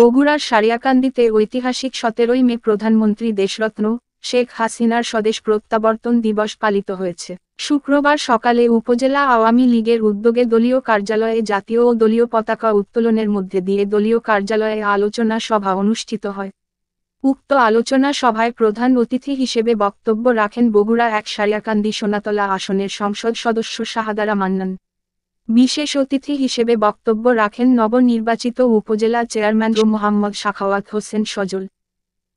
বগুড়ার সারিয়াকান্দিতে ঐতিহাসিক 17 মে প্রধানমন্ত্রী দেশরত্ন শেখ হাসিনার স্বদেশ প্রত্যাবর্তন দিবস পালিত হয়েছে। শুক্রবার সকালে উপজেলা আওয়ামী লীগের উদ্যোগে দলীয় কার্যালয়ে জাতীয় ও দলীয় পতাকা উত্তোলনের মধ্যে দিয়ে দলীয় কার্যালয়ে আলোচনা সভা অনুষ্ঠিত হয়। উক্ত আলোচনা সভায় প্রধান অতিথি হিসেবে বক্তব্য রাখেন বগুড়া 1 সারিয়াকান্দি সোনাতলা আসনের সংসদ সদস্য শাহাদারা মান্নান। বিশেষ অতিথি হিসেবে বক্তব্য রাখেন নবনির্বাচিত উপজেলা চেয়ারম্যান মোহাম্মদ সাখাওয়াত হোসেন সজল,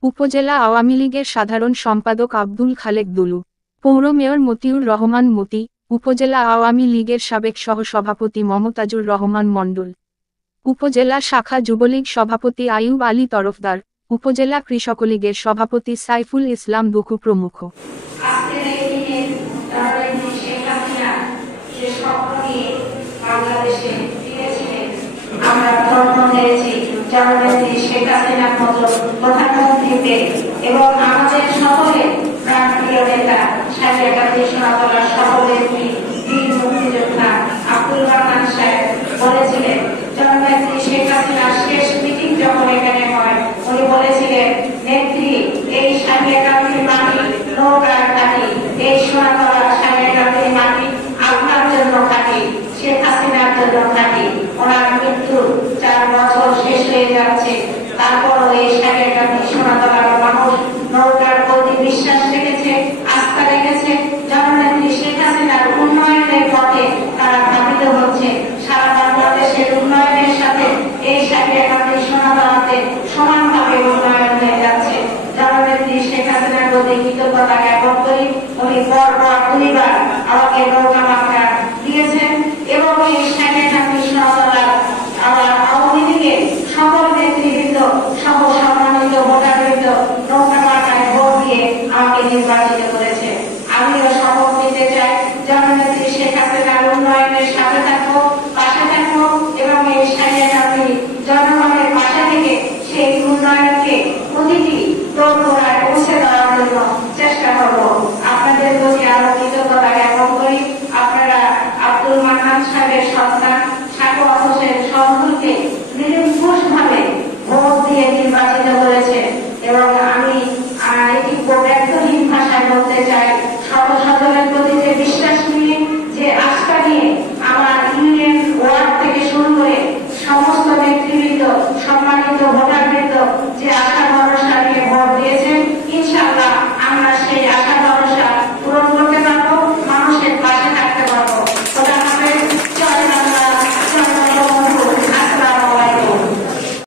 উপজেলা আওয়ামী লীগের সাধারণ সম্পাদক আব্দুল খালেক দুলু, পৌর মেয়র মতিউর রহমান মতি, উপজেলা আওয়ামী লীগের সাবেক সহ-সভাপতি মমতাজুর রহমান মণ্ডল, উপজেলা শাখা যুবলীগ সভাপতি আইয়ুব আলী তরফদার, উপজেলা কৃষক লীগের সভাপতি সাইফুল ইসলাম দুকু প্রমুখ। আমরা ধর্ম পেয়েছি জননেত্রী শেখ হাসিনার মতো প্রধানমন্ত্রীকে এবং আমাদের সকলের প্রাণপ্রিয় নেতা সারিয়াকান্দি সোনাতলার সভাপতি বীর মুক্তিযোদ্ধা আব্দুল মান্নান সাহেব বলেছিলেন, জননেত্রী শেখ হাসিনার শেষ মিটিং যখন এখানে হয় উনি বলেছিলেন, নেত্রী এই সারিয়াকান্দির মাটি নৌকার ঘাটি, এই সোনাতলা সারিয়াকান্দির মাটি আপনার জন্য ঘাটি, শেখ হাসিনার জন্য ঘাটি। ওনার মৃত্যু 4 বছর শেষ হয়ে যাচ্ছে, তারপরও এই সারিয়াকান্দি সোনাতলার মানুষ নৌকার প্রতি বিশ্বাস রেখেছে, আস্থা রেখেছে। জননেত্রী শেখ হাসিনার উন্নয়নের পথে তারা ধাবিত হচ্ছে। সারা বাংলাদেশের উন্নয়নের সাথে এই সারিয়াকান্দি সোনাতলাতে সমানভাবে উন্নয়ন হয়ে যাচ্ছে। জননেত্রী শেখ হাসিনার প্রতি কৃতজ্ঞতা জ্ঞাপন করি। উনি পরপর 2 বার আমাকে নৌকা মার্কা দিয়েছেন এবং এই সারিয়াকান্দি সোনাতলার আওয়ামী লীগের সকল নেতৃবৃন্দ সহ সম্মানিত ভোটারবৃন্দ নৌকা মার্কায় ভোট দিয়ে আমাকে নির্বাচিত করেছে। আমিও শপথ নিতে চাই, জননেত্রী শেখ হাসিনার উন্নয়নের সাথে থাকবো, পাশে থাকবো এবং এই সারিয়াকান্দি জনগণের পাশে থেকে সেই উন্নয়নকে প্রতিটি দোরগোড়ায় পৌঁছে দেওয়ার জন্য চেষ্টা করবো। আপনাদের প্রতি আরো কৃতজ্ঞতা জ্ঞাপন করি। আপনারা আব্দুল মান্নান সাহেবের সন্তান,